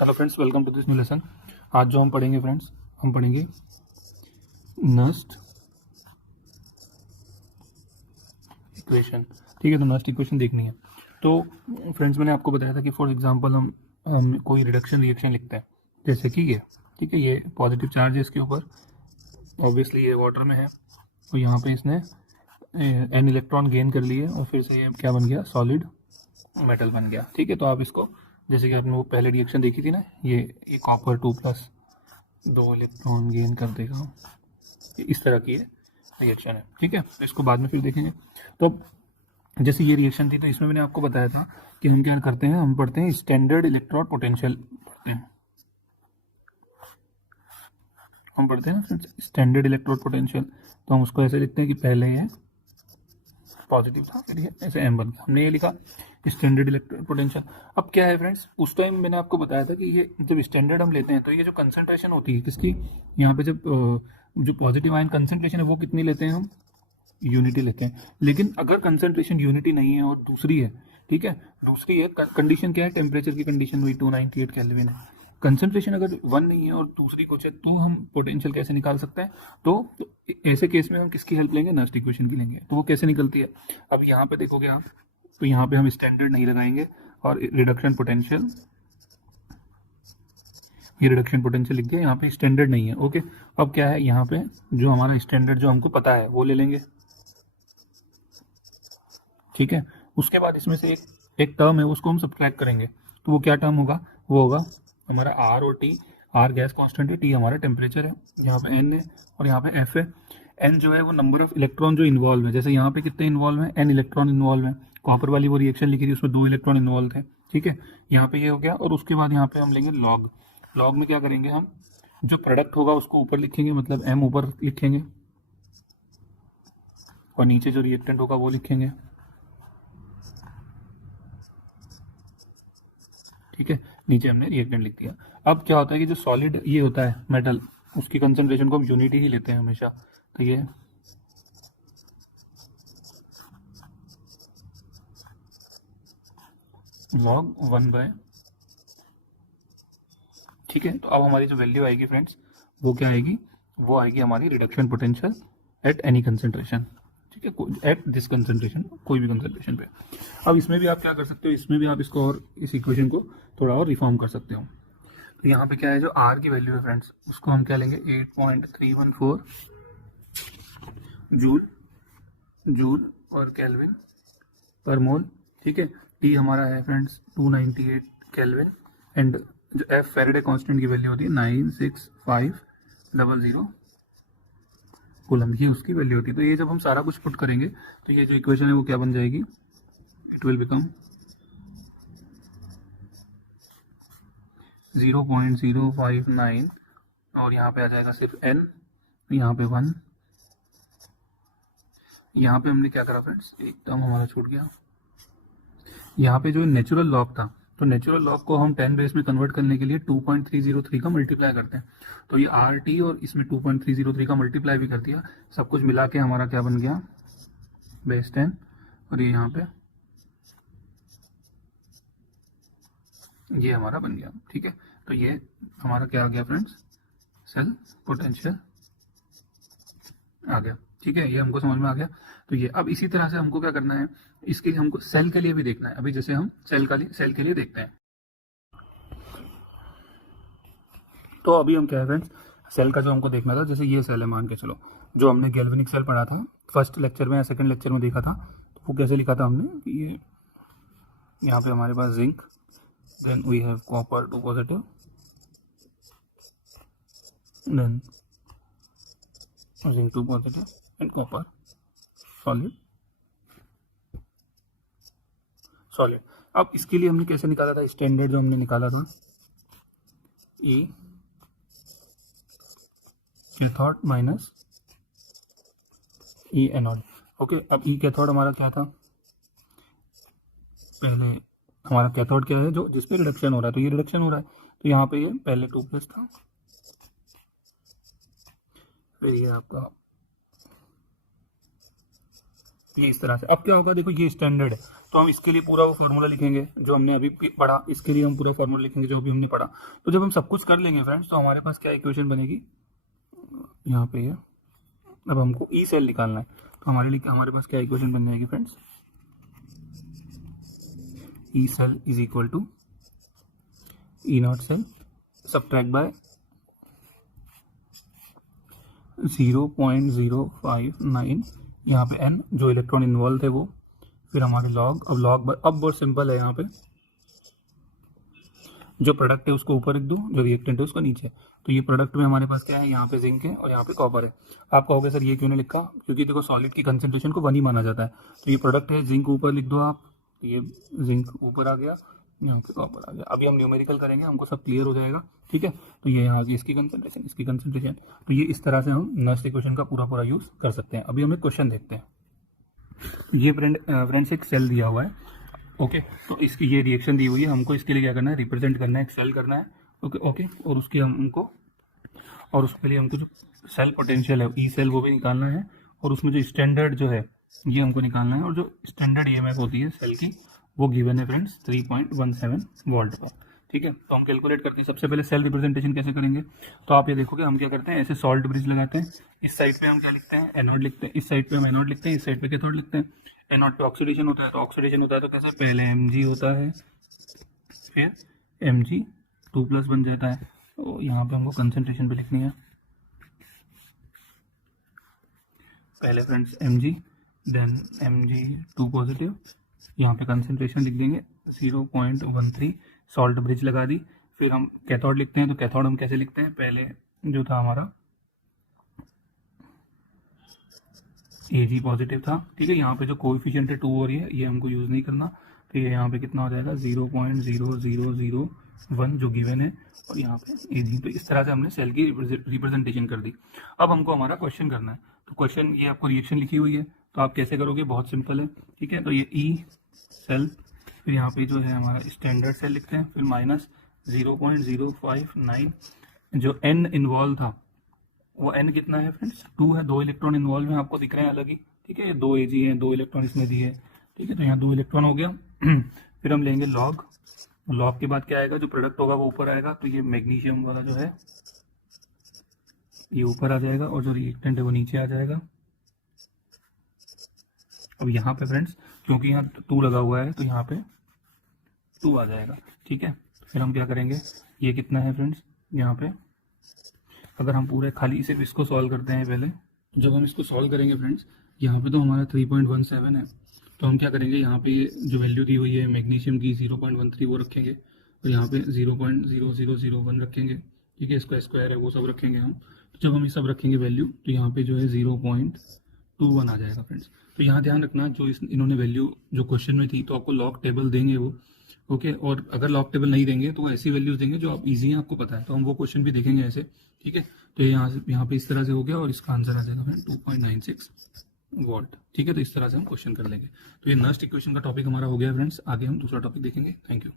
Hello friends, welcome to this new lesson. आज जो हम पढ़ेंगे फ्रेंड्स, हम पढ़ेंगे नस्ट इक्वेशन। ठीक है, तो नस्ट इक्वेशन देखनी है। तो फ्रेंड्स, मैंने आपको बताया था कि फॉर एग्जांपल हम कोई रिडक्शन रिएक्शन लिखते हैं, जैसे कि ये। ठीक है, ये पॉजिटिव चार्ज है इसके ऊपर, ऑब्वियसली ये वाटर में है, तो यहाँ पे इसने एन इलेक्ट्रॉन गेन कर लिए और फिर से ये क्या बन गया, सॉलिड मेटल बन गया। ठीक है, तो आप इसको, जैसे कि आपने वो पहले रिएक्शन देखी थी ना, ये कॉपर 2+2 इलेक्ट्रॉन गेन कर देगा, इस तरह की रिएक्शन है। ठीक है, तो इसको बाद में फिर देखेंगे। तो अब जैसे ये रिएक्शन थी, तो इसमें मैंने आपको बताया था कि हम क्या करते हैं, हम पढ़ते हैं स्टैंडर्ड इलेक्ट्रोड पोटेंशियल पढ़ते हैं। हम पढ़ते हैं ना स्टैंडर्ड इलेक्ट्रोड पोटेंशियल, तो हम उसको ऐसे लिखते हैं कि पहले ये पॉजिटिव था, फिर ये ऐसे एम बन गया, हमने ये लिखा स्टैंडर्ड इलेक्ट्रोड पोटेंशियल। अब क्या है फ्रेंड्स, उस टाइम मैंने आपको बताया था कि ये जब स्टैंडर्ड हम लेते हैं तो ये जो कंसंट्रेशन होती है किसकी, यहाँ पे जब जो पॉजिटिव आयन कंसंट्रेशन है वो कितनी लेते हैं हम, यूनिटी लेते हैं। लेकिन अगर कंसंट्रेशन यूनिटी नहीं है और दूसरी है, ठीक है, दूसरी है, कंडीशन क्या है, टेम्परेचर की कंडीशन हुई 298 केल्विन है, कंसंट्रेशन अगर 1 नहीं है और दूसरी कुछ है, तो हम पोटेंशियल कैसे निकाल सकते हैं। तो ऐसे केस में हम किसकी हेल्प लेंगे, नस्ट इक्वेशन की लेंगे। तो वो कैसे निकलती है, अब यहाँ पे देखोगे आप, तो यहाँ पे हम स्टैंडर्ड नहीं लगाएंगे और रिडक्शन पोटेंशियल, ये रिडक्शन पोटेंशियल लिख दिया, यहाँ पे स्टैंडर्ड नहीं है। ओके, अब क्या है, यहाँ पे जो हमारा स्टैंडर्ड जो हमको पता है वो ले लेंगे। ठीक है, उसके बाद इसमें से एक टर्म है, उसको हम सब्ट्रैक्ट करेंगे, तो वो क्या टर्म होगा, वो होगा हमारा आर और टी। आर गैस कांस्टेंट है, टी हमारा टेम्परेचर है, यहाँ पे एन है और यहाँ पे एफ है। एन जो है वो नंबर ऑफ इलेक्ट्रॉन जो इन्वॉल्व है, जैसे यहाँ पे कितने इन्वॉल्व हैं, एन इलेक्ट्रॉन इन्वॉल्व है। कॉपर वाली वो रिएक्शन लिखी थी, उसमें 2 इलेक्ट्रॉन इन्वॉल्व थे। ठीक है, यहाँ पे ये हो गया, और उसके बाद यहाँ पे हम लेंगे लॉग। लॉग में क्या करेंगे, हम जो प्रोडक्ट होगा उसको ऊपर लिखेंगे, मतलब एम ऊपर लिखेंगे, और नीचे जो रिएक्टेंट होगा वो लिखेंगे। ठीक है, नीचे हमने रिएक्टेंट लिख दिया। अब क्या होता है कि जो सॉलिड ये होता है मेटल, उसकी कंसंट्रेशन को हम यूनिटी ही लेते हैं हमेशा, तो ये log 1/। ठीक है, तो अब हमारी जो वैल्यू आएगी फ्रेंड्स, वो क्या आएगी, वो आएगी हमारी reduction potential at any concentration. ठीक है, एट दिस कंसंट्रेशन, कोई भी कंसंट्रेशन पे। अब इसमें भी आप क्या कर सकते हो, इसमें भी आप इसको और इस इक्वेशन को थोड़ा और रिफॉर्म कर सकते हो। तो यहाँ पे क्या है, जो आर की वैल्यू है फ्रेंड्स, उसको हम क्या लेंगे, 8.314 जूल जूल और केल्विन पर मोल। ठीक है, टी हमारा है फ्रेंड्स 298 केल्विन, एंड जो एफ फेरेडे कांस्टेंट की वैल्यू होती है 96500 कूलम, ये उसकी वैल्यू होती है। तो ये जब हम सारा कुछ पुट करेंगे, तो ये जो इक्वेशन है वो क्या बन जाएगी, इट विल बिकम 0.059, और यहाँ पे आ जाएगा सिर्फ एन, यहाँ पे 1। यहाँ पे हमने क्या करा फ्रेंड्स, एक टर्म हमारा छूट गया, यहाँ पे जो नेचुरल लॉग था, तो नेचुरल लॉग को हम 10 बेस में कन्वर्ट करने के लिए 2.303 का मल्टीप्लाई करते हैं। तो ये आर टी और इसमें 2.303 का मल्टीप्लाई भी कर दिया, सब कुछ मिला के हमारा क्या बन गया, बेस 10, और ये यहाँ पे ये हमारा बन गया। ठीक है, तो ये हमारा क्या आ गया फ्रेंड्स, सेल पोटेंशियल आ गया। ठीक है, ये हमको समझ में आ गया। तो ये अब इसी तरह से हमको क्या करना है, इसके लिए हमको सेल के लिए भी देखना है। अभी जैसे हम सेल के लिए देखते हैं, तो अभी हम क्या है फ्रेंड्स, सेल का जो हमको देखना था, जैसे ये सेल है मान के चलो, जो हमने गैल्वेनिक सेल पढ़ा था फर्स्ट लेक्चर में या सेकंड लेक्चर में देखा था, तो वो कैसे लिखा था हमने कि ये यहाँ पे हमारे पास zinc, then we have copper 2 positive, then zinc 2 positive and copper solid. अब इसके लिए हमने कैसे निकाला था, स्टैंडर्ड जो हमने निकाला था, ई कैथोड माइनस ई एनोड। ओके, अब ई कैथोड हमारा क्या था, पहले हमारा कैथोड क्या है, जो जिस पे रिडक्शन हो रहा है, तो ये रिडक्शन हो रहा है, तो यहाँ पे ये पहले 2+ था, फिर ये आपका ये इस तरह से। अब क्या होगा, देखो ये स्टैंडर्ड है, तो हम इसके लिए पूरा वो फार्मूला लिखेंगे जो हमने अभी पढ़ा, इसके लिए हम पूरा फार्मूला लिखेंगे जो अभी हमने पढ़ा। तो जब हम सब कुछ कर लेंगे फ्रेंड्स, तो हमारे पास क्या इक्वेशन बनेगी, यहाँ पे है। अब हमको ई सेल निकालना है, तो हमारे पास क्या इक्वेशन बन जाएगी friends, E cell is equal to E naught cell subtract by 0.059, यहाँ पे n जो इलेक्ट्रॉन इन्वॉल्व थे वो, फिर हमारे लॉग, अब बहुत सिंपल है, यहाँ पे जो प्रोडक्ट है उसको ऊपर लिख दो, जो रिएक्टेंट है उसको नीचे। तो ये प्रोडक्ट में हमारे पास क्या है, यहाँ पे जिंक है और यहाँ पे कॉपर है। आप कहोगे सर ये क्यों नहीं लिखा, क्योंकि देखो सॉलिड की कंसेंट्रेशन को 1 ही माना जाता है। तो ये प्रोडक्ट है, जिंक ऊपर लिख दो आप, तो ये जिंक ऊपर आ गया, यहाँ पे कॉपर आ गया। अभी हम न्यूमेरिकल करेंगे, हमको सब क्लियर हो जाएगा, ठीक है। तो ये यहाँ की इसकी कंसेंट्रेशन, तो ये इस तरह से हम नेक्स्ट इक्वेशन का पूरा यूज कर सकते हैं। अभी हम एक क्वेश्चन देखते हैं। ये फ्रेंड्स एक सेल दिया हुआ है, ओके। तो इसकी ये रिएक्शन दी हुई है, हमको इसके लिए क्या करना है, रिप्रेजेंट करना है, एक सेल करना है, ओके। और उसके उसके लिए हमको जो सेल पोटेंशियल है ई सेल वो भी निकालना है, और उसमें जो स्टैंडर्ड जो है ये हमको निकालना है, और जो स्टैंडर्ड ईएमएफ होती है सेल की वो गिवन है फ्रेंड्स 3.17 वोल्ट पर, ठीक है। तो हम कैलकुलेट करते हैं, सबसे पहले सेल रिप्रेजेंटेशन कैसे करेंगे। तो आप ये देखोगे हम क्या करते हैं, ऐसे सॉल्ट ब्रिज लगाते हैं। इस साइड पे हम क्या लिखते हैं, एनोड लिखते हैं, इस साइड पे हम एनोड लिखते हैं, इस साइड पे कैथोड लिखते हैं। एनोड पे ऑक्सीडेशन होता है, तो ऑक्सीडेशन होता है तो कैसे, पहले Mg होता है, फिर Mg2+ बन जाता है। तो यहाँ पे हमको कंसेंट्रेशन पे लिखनी है, पहले friends Mg, then Mg2 positive, यहाँ पे कंसेंट्रेशन लिख देंगे 0.13, सॉल्ट ब्रिज लगा दी। फिर हम कैथोड लिखते हैं, तो कैथोड हम कैसे लिखते हैं, पहले जो था हमारा Ag पॉजिटिव था, ठीक है। यहाँ पे जो कोएफिशिएंट है 2 और ये हमको यूज नहीं करना, तो ये यहाँ पे कितना हो जाएगा 0.0001 जो गिवन है, और यहाँ पे Ag। तो इस तरह से हमने सेल की रिप्रेजेंटेशन कर दी। अब हमको हमारा क्वेश्चन करना है, तो क्वेश्चन ये आपको रिएक्शन लिखी हुई है, तो आप कैसे करोगे, बहुत सिंपल है, ठीक है। तो ये ई सेल, फिर यहाँ पे जो है हमारा स्टैंडर्ड सेल लिखते हैं, फिर माइनस 0.059, जो n इन्वॉल्व था वो n कितना है फ्रेंड्स, 2 है, 2 इलेक्ट्रॉन इन्वॉल्व है, आपको दिख रहे हैं अलग ही, ठीक है। 2 Ag है, 2 इलेक्ट्रॉन इसमें दिए, ठीक है। तो यहाँ 2 इलेक्ट्रॉन हो गया। फिर हम लेंगे लॉग के बाद क्या आएगा, जो प्रोडक्ट होगा वो ऊपर आएगा, तो ये मैग्नीशियम वाला जो है ये ऊपर आ जाएगा, और जो रिएक्टेंट है वो नीचे आ जाएगा। अब यहाँ पे फ्रेंड्स क्योंकि यहाँ 2 लगा हुआ है, तो यहाँ पे 2 आ जाएगा, ठीक है। फिर हम क्या करेंगे, ये कितना है फ्रेंड्स, यहाँ पे अगर हम पूरे खाली सिर्फ इसको सॉल्व करते हैं, पहले जब हम इसको सॉल्व करेंगे फ्रेंड्स, यहाँ पे तो हमारा 3.17 है, तो हम क्या करेंगे, यहाँ पे जो वैल्यू दी हुई है मैग्नीशियम की 0.13 वो रखेंगे, तो यहाँ पे 0.0001 रखेंगे, ठीक है। इसका स्क्वायर है वो सब रखेंगे हम। तो जब हम ये सब रखेंगे वैल्यू, तो यहाँ पे जो है 0.21 आ जाएगा फ्रेंड्स। तो यहाँ ध्यान रखना, जो इन्होंने वैल्यू जो क्वेश्चन में थी, तो आपको लॉग टेबल देंगे वो, ओके। और अगर लॉग टेबल नहीं देंगे तो वो ऐसी वैल्यूज देंगे जो आप इजी हैं, आपको पता है, तो हम वो क्वेश्चन भी देखेंगे ऐसे, ठीक है। तो यहाँ पे इस तरह से हो गया, और इसका आंसर आ जाएगा फ्रेंड 2.96 वोल्ट, ठीक है। तो इस तरह से हम क्वेश्चन कर लेंगे। तो ये नेक्स्ट इक्वेशन का टॉपिक हमारा हो गया फ्रेंड्स, आगे हम दूसरा टॉपिक देखेंगे। Thank you.